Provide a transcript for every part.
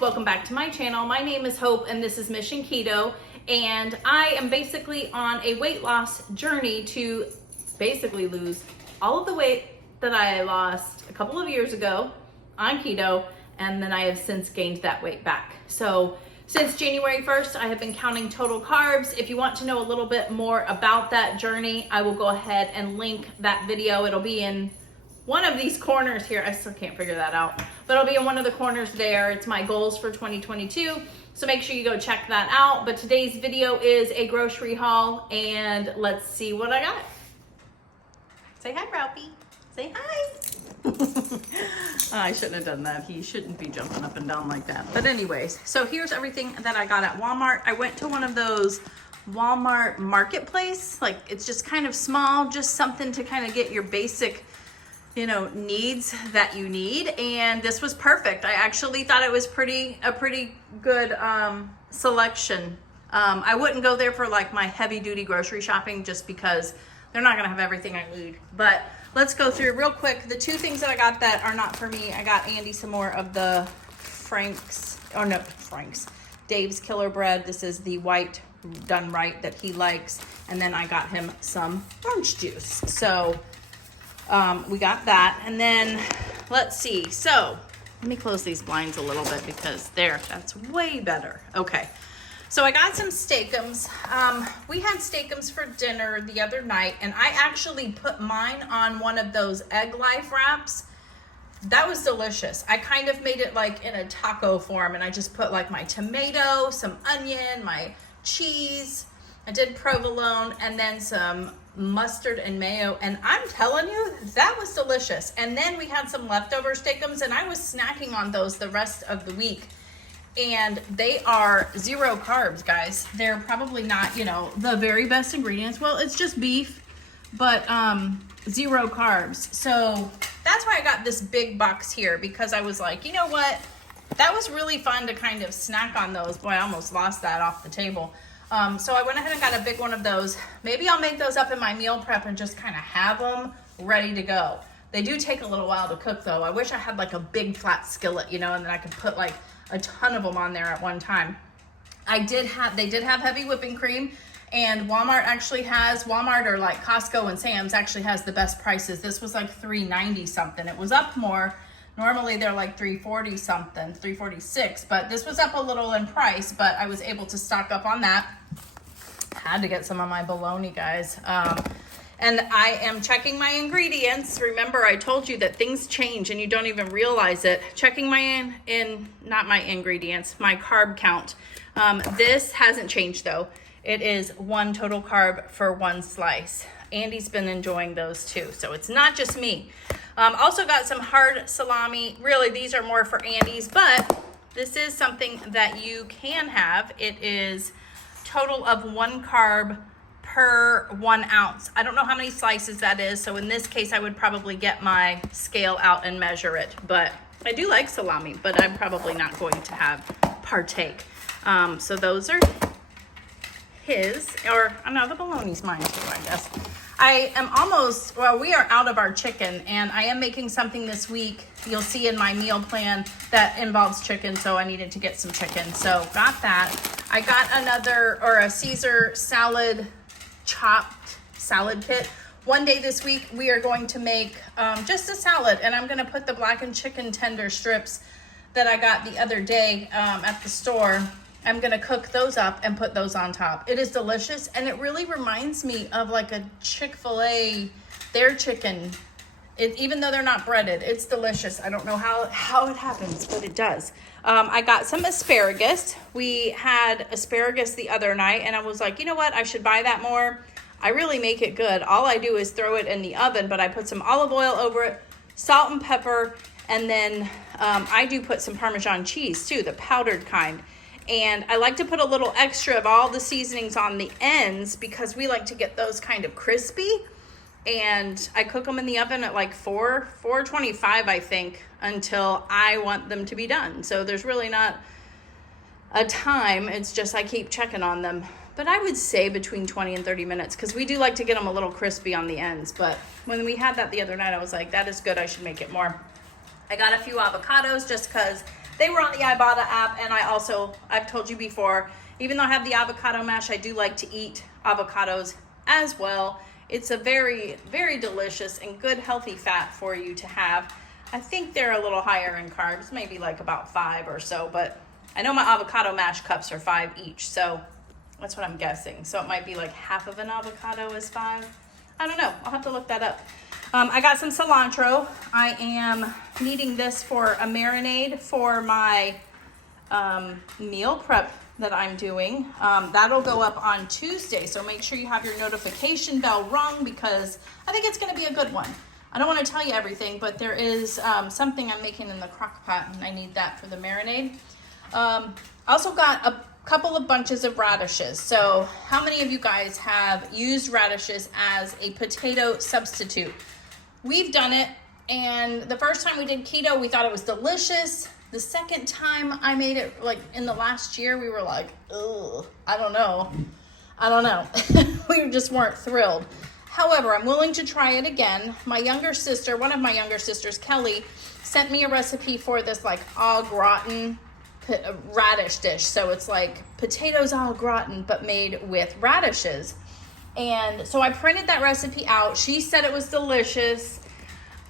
welcome back to my channel. My name is Hope and this is MissionKeto, and I am basically on a weight loss journey to basically lose all of the weight that I lost a couple of years ago on keto, and then I have since gained that weight back. So since January 1st, I have been counting total carbs. If you want to know a little bit more about that journey, I will go ahead and link that video. It'll be in one of these corners here. I still can't figure that out, but it'll be in one of the corners there. It's my goals for 2022. So make sure you go check that out. But today's video is a grocery haul, and let's see what I got. Say hi, Ralphie. Say hi. I shouldn't have done that. He shouldn't be jumping up and down like that. But anyways, so here's everything that I got at Walmart. I went to one of those Walmart marketplace. Like, it's just kind of small, just something to kind of get your basic, needs that you need. And this was perfect. I actually thought it was a pretty good selection. I wouldn't go there for like my heavy duty grocery shopping just because they're not gonna have everything I need. But let's go through real quick. The two things that I got that are not for me, I got Andy some more of the Dave's Killer Bread. This is the white done right that he likes. And then I got him some orange juice. So we got that. And then let's see. So let me close these blinds a little bit because that's way better. Okay. So I got some steakums. We had steakums for dinner the other night, and I actually put mine on one of those egg life wraps. That was delicious. I kind of made it like in a taco form, and I just put like my tomato, some onion, my cheese. I did provolone, and then some mustard and mayo, and I'm telling you, that was delicious. And then we had some leftover steakums, and I was snacking on those the rest of the week. And they are 0 carbs, guys. They're probably not, the very best ingredients. Well, it's just beef, but 0 carbs. So that's why I got this big box here, because I was like, you know what? That was really fun to kind of snack on those. Boy, I almost lost that off the table. So I went ahead and got a big one of those. Maybe I'll make those up in my meal prep and just kind of have them ready to go. They do take a little while to cook, though. I wish I had like a big flat skillet, and then I could put like a ton of them on there at one time. They did have heavy whipping cream, and Walmart or like Costco and Sam's actually has the best prices. This was like $3.90 something. It was up more. Normally they're like $3.40 something, $3.46, but this was up a little in price, but I was able to stock up on that. Had to get some of my bologna, guys. And I am checking my ingredients. Remember, I told you that things change and you don't even realize it. Checking my not my ingredients, my carb count. This hasn't changed though. It is 1 total carb for 1 slice. Andy's been enjoying those too, so it's not just me. Also got some hard salami. Really, these are more for Andy's, but this is something that you can have. It is total of 1 carb per 1 ounce. I don't know how many slices that is, so in this case I would probably get my scale out and measure it. But I do like salami, but I'm probably not going to partake. So those are his, or no, the bologna's mine too, I guess. We are out of our chicken, and I am making something this week you'll see in my meal plan that involves chicken, so I needed to get some chicken. So got that. I got a Caesar salad chopped salad kit. One day this week we are going to make just a salad, and I'm going to put the blackened chicken tender strips that I got the other day at the store. I'm going to cook those up and put those on top. It is delicious, and it really reminds me of like a Chick-fil-A, their chicken. Even though they're not breaded, it's delicious. I don't know how it happens, but it does. I got some asparagus. We had asparagus the other night, and I was like, you know what? I should buy that more. I really make it good. All I do is throw it in the oven, but I put some olive oil over it, salt and pepper, and then I do put some Parmesan cheese too, the powdered kind. And I like to put a little extra of all the seasonings on the ends because we like to get those kind of crispy. And I cook them in the oven at like 425, I think, until I want them to be done. So there's really not a time. It's just I keep checking on them. But I would say between 20 and 30 minutes because we do like to get them a little crispy on the ends. But when we had that the other night, I was like, that is good. I should make it more. I got a few avocados just because they were on the Ibotta app. And I've told you before, even though I have the avocado mash, I do like to eat avocados as well. It's a very, very delicious and good healthy fat for you to have. I think they're a little higher in carbs, maybe like about 5 or so, but I know my avocado mash cups are 5 each, so that's what I'm guessing. So it might be like half of an avocado is 5. I don't know. I'll have to look that up. I got some cilantro. I am needing this for a marinade for my meal prep that I'm doing. That'll go up on Tuesday, so make sure you have your notification bell rung because I think it's going to be a good one. I don't want to tell you everything, but there is something I'm making in the crock pot, and I need that for the marinade. I also got a couple of bunches of radishes. So how many of you guys have used radishes as a potato substitute? We've done it, and the first time we did keto, we thought it was delicious. The second time I made it, like in the last year, we were like, ugh, I don't know. We just weren't thrilled. However, I'm willing to try it again. My younger sister, one of my younger sisters, Kelly, sent me a recipe for this like au gratin radish dish. So it's like potatoes au gratin, but made with radishes. And so I printed that recipe out. She said it was delicious.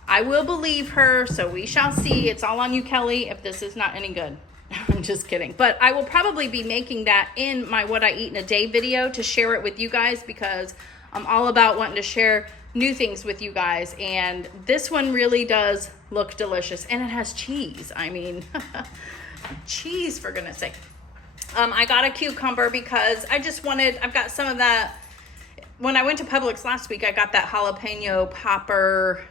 I will believe her, so we shall see. It's all on you, Kelly, if this is not any good. I'm just kidding. But I will probably be making that in my What I Eat in a Day video to share it with you guys because I'm all about wanting to share new things with you guys. And this one really does look delicious. And it has cheese. I mean, cheese, for goodness sake. I got a cucumber because I've got some of that. When I went to Publix last week, I got that jalapeno popper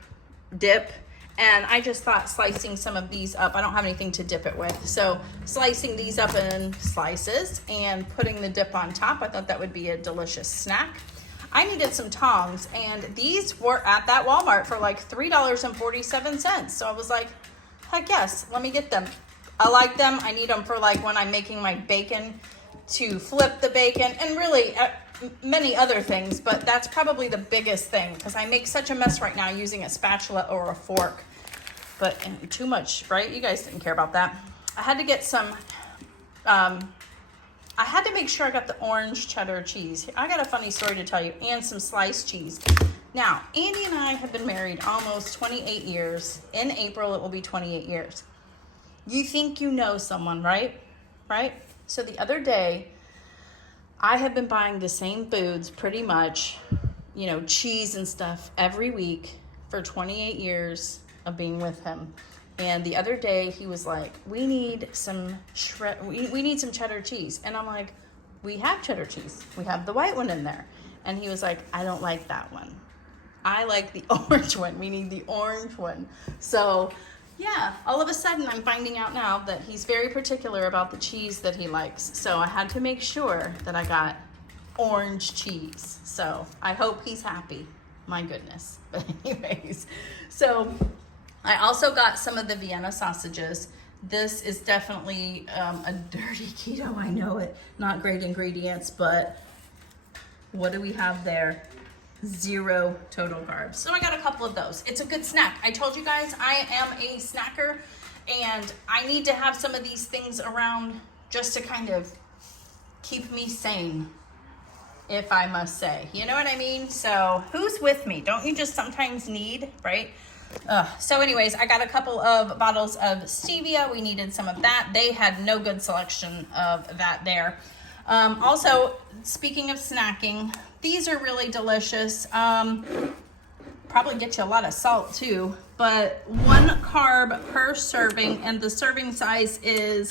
dip. And I just thought slicing some of these up, I don't have anything to dip it with. So slicing these up in slices and putting the dip on top, I thought that would be a delicious snack. I needed some tongs, and these were at that Walmart for like $3.47. So I was like, heck yes, let me get them. I like them. I need them for like when I'm making my bacon to flip the bacon and really many other things, but that's probably the biggest thing because I make such a mess right now using a spatula or a fork. But too much, right? You guys didn't care about that. I had to get some, I had to make sure I got the orange cheddar cheese. I got a funny story to tell you, and some sliced cheese. Now, Andy and I have been married almost 28 years. In April, it will be 28 years. You think you know someone, right? Right? So the other day, I have been buying the same foods pretty much, cheese and stuff every week for 28 years of being with him. And the other day he was like, we need some cheddar cheese. And I'm like, we have cheddar cheese. We have the white one in there. And he was like, I don't like that one. I like the orange one. We need the orange one. So yeah, all of a sudden I'm finding out now that he's very particular about the cheese that he likes. So I had to make sure that I got orange cheese. So I hope he's happy. My goodness. But anyways, so I also got some of the Vienna sausages. This is definitely a dirty keto. I know it. Not great ingredients, but what do we have there? 0 total carbs. So I got a couple of those. It's a good snack. I told you guys I am a snacker and I need to have some of these things around just to kind of keep me sane, if I must say. You know what I mean? So who's with me? Don't you just sometimes need, right? So anyways, I got a couple of bottles of stevia. We needed some of that. They had no good selection of that there. Also, speaking of snacking, these are really delicious. Probably get you a lot of salt too, but 1 carb per serving, and the serving size is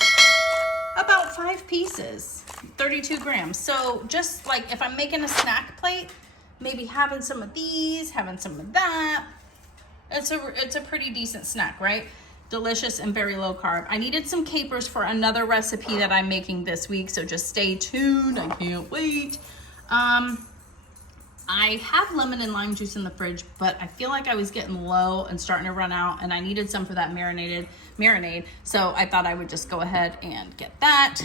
about 5 pieces, 32 grams. So just like if I'm making a snack plate, maybe having some of these, having some of that, it's a pretty decent snack, right? Delicious and very low carb. I needed some capers for another recipe that I'm making this week, so just stay tuned. I can't wait. I have lemon and lime juice in the fridge, but I feel like I was getting low and starting to run out, and I needed some for that marinade. So I thought I would just go ahead and get that.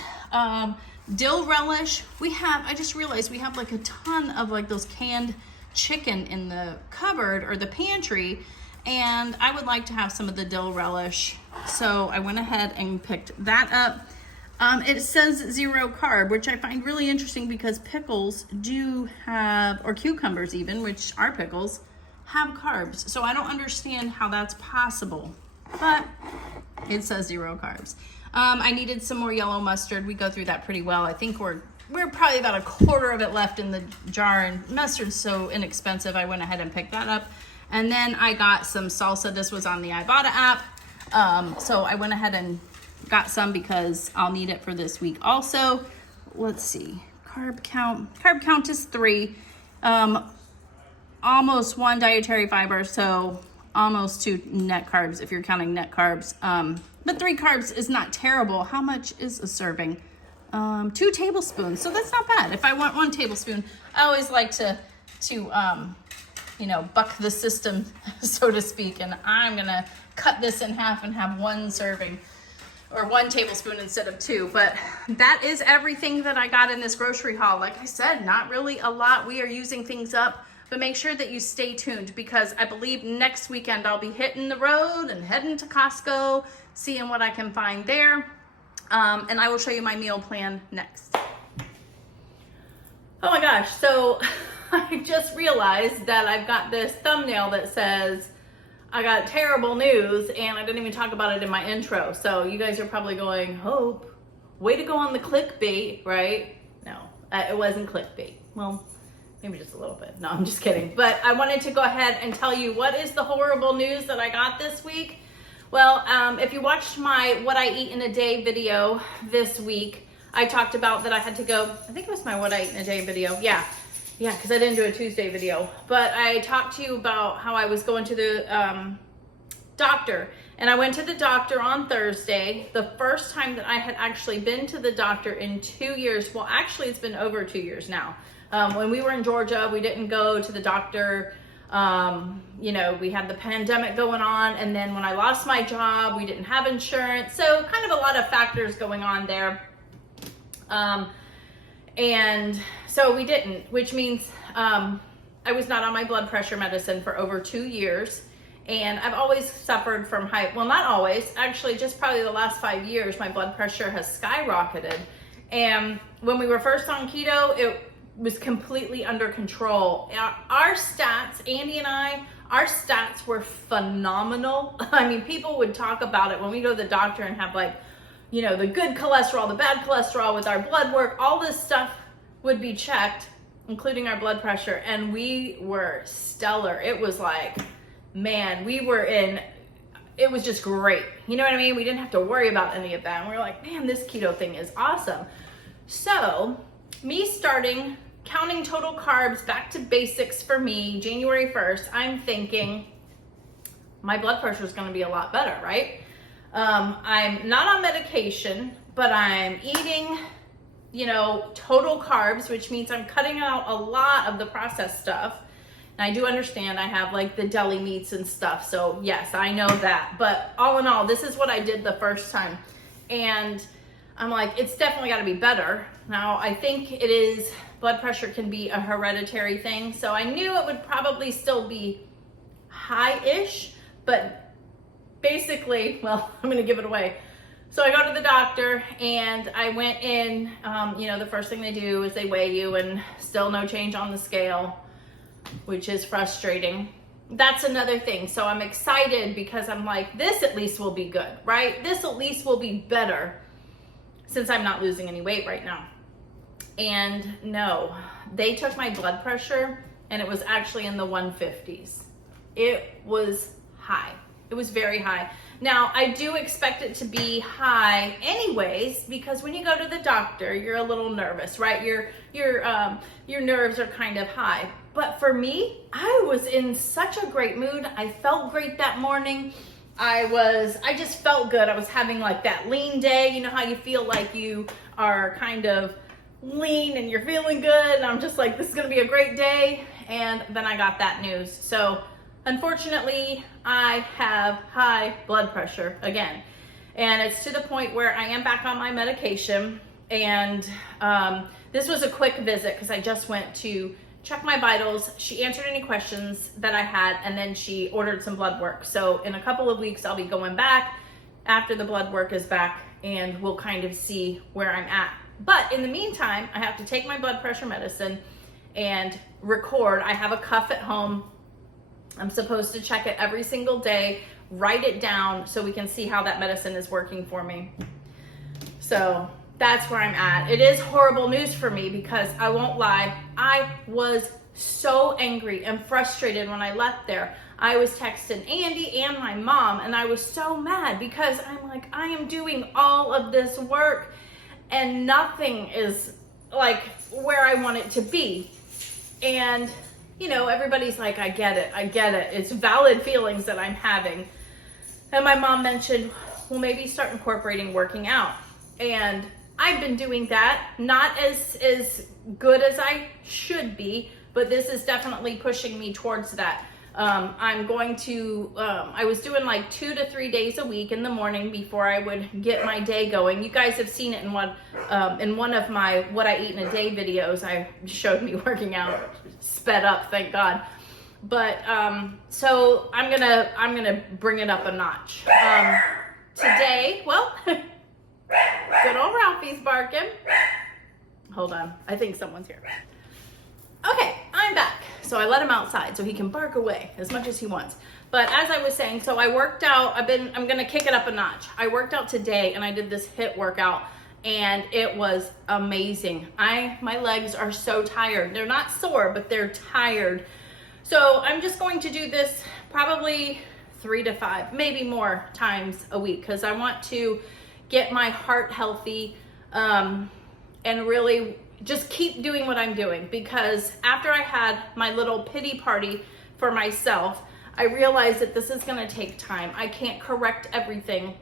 Dill relish. I just realized we have like a ton of like those canned chicken in the cupboard or the pantry. and I would like to have some of the dill relish. So I went ahead and picked that up. It says 0 carb, which I find really interesting because pickles do have, or cucumbers even, which are pickles, have carbs. So I don't understand how that's possible, but it says 0 carbs. I needed some more yellow mustard. We go through that pretty well. I think we're probably about a quarter of it left in the jar, and mustard's so inexpensive. I went ahead and picked that up. And then I got some salsa. This was on the Ibotta app. So I went ahead and got some because I'll need it for this week also. Let's see, carb count is 3, almost 1 dietary fiber, so almost 2 net carbs if you're counting net carbs. But 3 carbs is not terrible. How much is a serving? 2 tablespoons, so that's not bad. If I want 1 tablespoon, I always like to you know, buck the system, so to speak, and I'm gonna cut this in half and have 1 serving, or 1 tablespoon instead of 2. But that is everything that I got in this grocery haul. Like I said, not really a lot. We are using things up, but make sure that you stay tuned because I believe next weekend I'll be hitting the road and heading to Costco, seeing what I can find there. And I will show you my meal plan next. Oh my gosh, so I just realized that I've got this thumbnail that says I got terrible news, and I didn't even talk about it in my intro. So you guys are probably going, Hope, way to go on the clickbait, right? No, it wasn't clickbait. Well, maybe just a little bit. No, I'm just kidding. But I wanted to go ahead and tell you what is the horrible news that I got this week. Well, if you watched my What I Eat in a Day video this week, I talked about that I had to go, I think it was my What I Eat in a Day video. Yeah, because I didn't do a Tuesday video. But I talked to you about how I was going to the doctor. And I went to the doctor on Thursday, the first time that I had actually been to the doctor in 2 years. Well, actually, it's been over 2 years now. When we were in Georgia, we didn't go to the doctor. You know, we had the pandemic going on, and then when I lost my job, we didn't have insurance. So kind of a lot of factors going on there. And so we didn't, which means, I was not on my blood pressure medicine for over 2 years. And I've always suffered from well, not always, actually just probably the last 5 years, my blood pressure has skyrocketed. And when we were first on keto, it was completely under control. Our stats, Andy and I, our stats were phenomenal. I mean, people would talk about it when we go to the doctor and have like, you know, the good cholesterol, the bad cholesterol with our blood work, all this stuff would be checked, including our blood pressure. And we were stellar. It was like, man, it was just great. You know what I mean? We didn't have to worry about any of that. And we were like, man, this keto thing is awesome. So me starting counting total carbs back to basics for me, January 1st, I'm thinking my blood pressure is going to be a lot better, right? I'm not on medication, but I'm eating, you know, total carbs, which means I'm cutting out a lot of the processed stuff. And I do understand I have like the deli meats and stuff. So yes, I know that. But all in all, this is what I did the first time. And I'm like, it's definitely got to be better. Now, I think it is, blood pressure can be a hereditary thing. So I knew it would probably still be high-ish, but basically, well, I'm going to give it away. So I go to the doctor and I went in, you know, the first thing they do is they weigh you and still no change on the scale, which is frustrating. That's another thing. So I'm excited because I'm like, this at least will be good, right? This at least will be better since I'm not losing any weight right now. And no, they took my blood pressure and it was actually in the 150s. It was high. It was very high. Now, I do expect it to be high anyways, because when you go to the doctor, you're a little nervous, right? Your nerves are kind of high. But for me, I was in such a great mood. I felt great that morning. I just felt good. I was having like that lean day. You know how you feel like you are kind of lean and you're feeling good. And I'm just like, this is going to be a great day. And then I got that news. So unfortunately, I have high blood pressure again. And it's to the point where I am back on my medication. And this was a quick visit because I just went to check my vitals. She answered any questions that I had, and then she ordered some blood work. So in a couple of weeks, I'll be going back after the blood work is back, and we'll kind of see where I'm at. But in the meantime, I have to take my blood pressure medicine and record. I have a cuff at home. I'm supposed to check it every single day, write it down so we can see how that medicine is working for me. So that's where I'm at. It is horrible news for me because I won't lie, I was so angry and frustrated when I left there. I was texting Andy and my mom, and I was so mad because I'm like, I am doing all of this work and nothing is like where I want it to be. And you know, everybody's like, I get it. It's valid feelings that I'm having. And my mom mentioned, well, maybe start incorporating working out. And I've been doing that, not as good as I should be, but this is definitely pushing me towards that. I'm going to, I was doing like 2 to 3 days a week in the morning before I would get my day going. You guys have seen it in one of my what I eat in a day videos. I showed me working out, sped up, thank God. But so I'm gonna bring it up a notch. Today, well, good old Ralphie's barking. Hold on, I think someone's here. Okay, I'm back. So I let him outside so he can bark away as much as he wants. But as I was saying, so I worked out, I'm gonna kick it up a notch. I worked out today and I did this HIIT workout and it was amazing. My legs are so tired. They're not sore, but they're tired. So I'm just going to do this probably 3 to 5, maybe more times a week because I want to get my heart healthy and really just keep doing what I'm doing, because after I had my little pity party for myself, I realized that this is going to take time. I can't correct everything,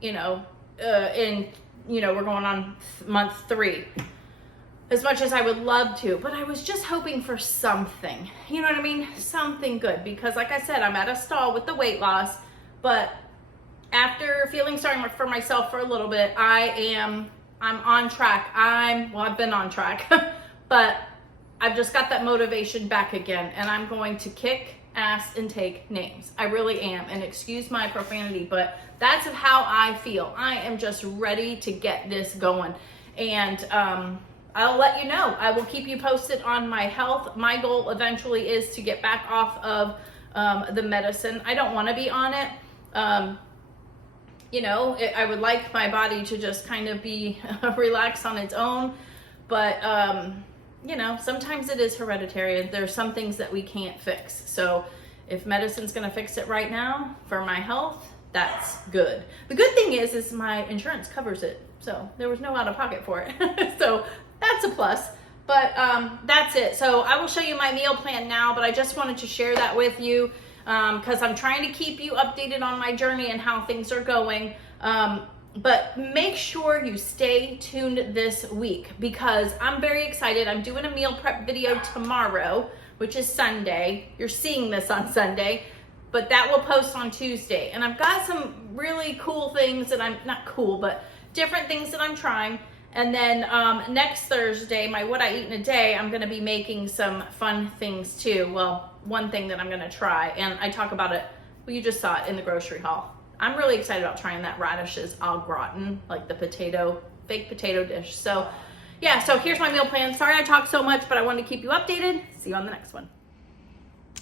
you know, we're going on month 3 as much as I would love to, but I was just hoping for something, you know what I mean? Something good, because like I said, I'm at a stall with the weight loss, but after feeling sorry for myself for a little bit, I'm on track. I've been on track, but I've just got that motivation back again, and I'm going to kick ass and take names. I really am, and excuse my profanity, but that's how I feel. I am just ready to get this going, and I'll let you know. I will keep you posted on my health. My goal eventually is to get back off of the medicine. I don't want to be on it. I would like my body to just kind of be relaxed on its own, but sometimes it is hereditary. There's some things that we can't fix. So if medicine's going to fix it right now for my health, that's good. The good thing is my insurance covers it. So there was no out of pocket for it. So that's a plus, but that's it. So I will show you my meal plan now, but I just wanted to share that with you. Because I'm trying to keep you updated on my journey and how things are going. But make sure you stay tuned this week because I'm very excited. I'm doing a meal prep video tomorrow, which is Sunday. You're seeing this on Sunday, but that will post on Tuesday. And I've got some really cool things that but different things that I'm trying. And then next Thursday, my What I Eat in a Day, I'm going to be making some fun things too. Well, one thing that I'm going to try, and I talk about it, well, you just saw it in the grocery haul. I'm really excited about trying that radishes au gratin, like the fake potato dish. So yeah, so here's my meal plan. Sorry I talked so much, but I wanted to keep you updated. See you on the next one.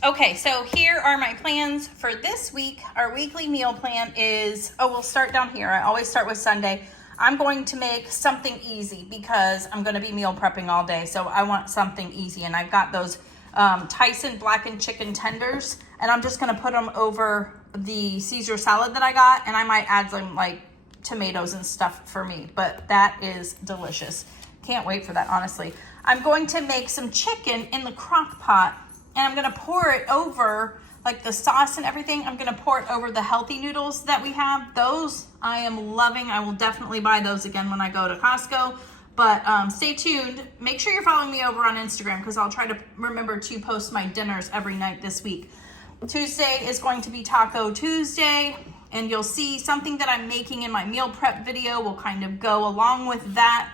Okay, so here are my plans for this week. Our weekly meal plan is, we'll start down here. I always start with Sunday. I'm going to make something easy because I'm going to be meal prepping all day. So I want something easy. And I've got those Tyson blackened chicken tenders. And I'm just going to put them over the Caesar salad that I got. And I might add some like tomatoes and stuff for me. But that is delicious. Can't wait for that, honestly. I'm going to make some chicken in the crock pot. And I'm going to pour it over like the sauce and everything. I'm going to pour it over the healthy noodles that we have. Those I am loving. I will definitely buy those again when I go to Costco. But stay tuned. Make sure you're following me over on Instagram because I'll try to remember to post my dinners every night this week. Tuesday is going to be Taco Tuesday. And you'll see something that I'm making in my meal prep video will kind of go along with that.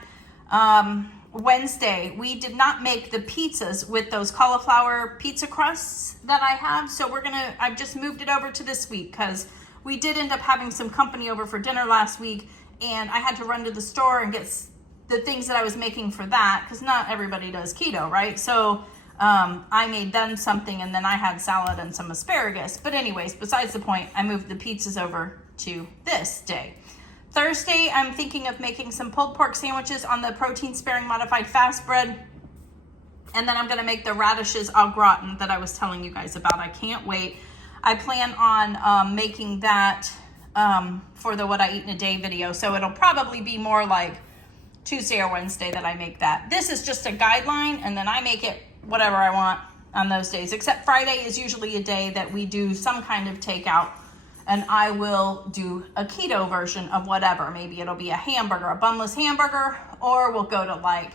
Wednesday, we did not make the pizzas with those cauliflower pizza crusts that I have. So I've just moved it over to this week because we did end up having some company over for dinner last week, and I had to run to the store and get the things that I was making for that, because not everybody does keto, right? So I made them something, and then I had salad and some asparagus. But anyways, besides the point, I moved the pizzas over to this day. Thursday, I'm thinking of making some pulled pork sandwiches on the protein-sparing modified fast bread. And then I'm going to make the radishes au gratin that I was telling you guys about. I can't wait. I plan on making that for the What I Eat in a Day video. So it'll probably be more like Tuesday or Wednesday that I make that. This is just a guideline, and then I make it whatever I want on those days. Except Friday is usually a day that we do some kind of takeout, and I will do a keto version of whatever. Maybe it'll be a hamburger, a bunless hamburger, or we'll go to like,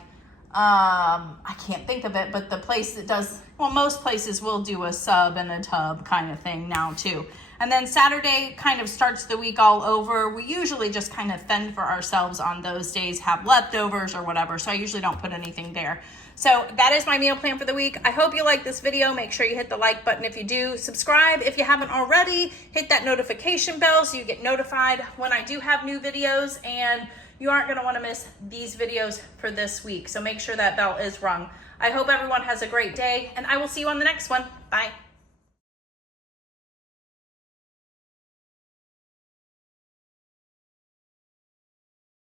I can't think of it, but the place that does, well, most places will do a sub and a tub kind of thing now too. And then Saturday kind of starts the week all over. We usually just kind of fend for ourselves on those days, have leftovers or whatever. So I usually don't put anything there. So that is my meal plan for the week. I hope you like this video. Make sure you hit the like button if you do. Subscribe if you haven't already. Hit that notification bell so you get notified when I do have new videos, and you aren't gonna wanna miss these videos for this week. So make sure that bell is rung. I hope everyone has a great day, and I will see you on the next one. Bye.